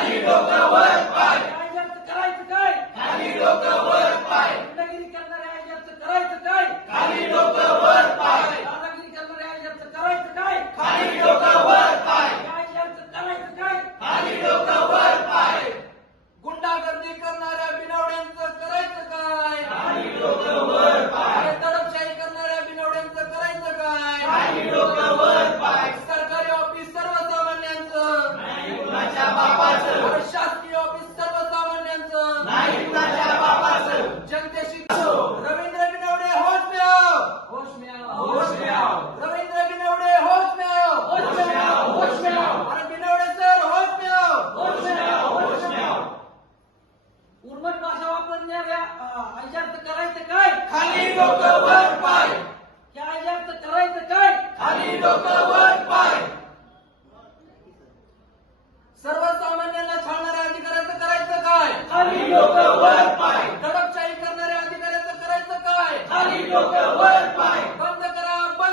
खाली डोकं वर पाय, आयोजक करायचं काय, खाली डोकं वर पाय, गुंडगिरी करणाऱ्या आयोजक करायचं काय, खाली डोकं वर पाय, दादागिरी करणाऱ्या आयोजक करायचं काय, खाली डोकं वर पाय, आयोजक करायचं काय, खाली डोकं वर पाय, गुंडागर्दी करणाऱ्या बिनवड्यांचं करायचं काय, खाली डोकं वर पाय, दडपशाही करणाऱ्या बिनवड्यांचं करायचं काय, खाली डोकं वर पाय, सरकारी ऑफिस सर्वसामान्यांचं, नाही कुणाच्या बापाचं, आणि शासकीय ऑफिस सर्वसामान्यांचं, नाही कुणाच्या बापाचं, जनतेशी रवींद्र बिनवडे होश में आओ, होश में आओ, होश में आओ, रवींद्र बिनवडे होश में आओ, होश में आओ, होश में आओ, अरे बिनवडे सर होश में आओ, होश में आओ, होश में आओ, उर्मट भाषा वापरणाऱ्या आयोजक करायचं काय, खाली डोकं वर पाय, या आयोजक करायचं काय, खाली डोकं वर पाय, सर्वसामान्यांना छळणाऱ्या अधिकाऱ्याचं करायचं काय, खाली डोकं वर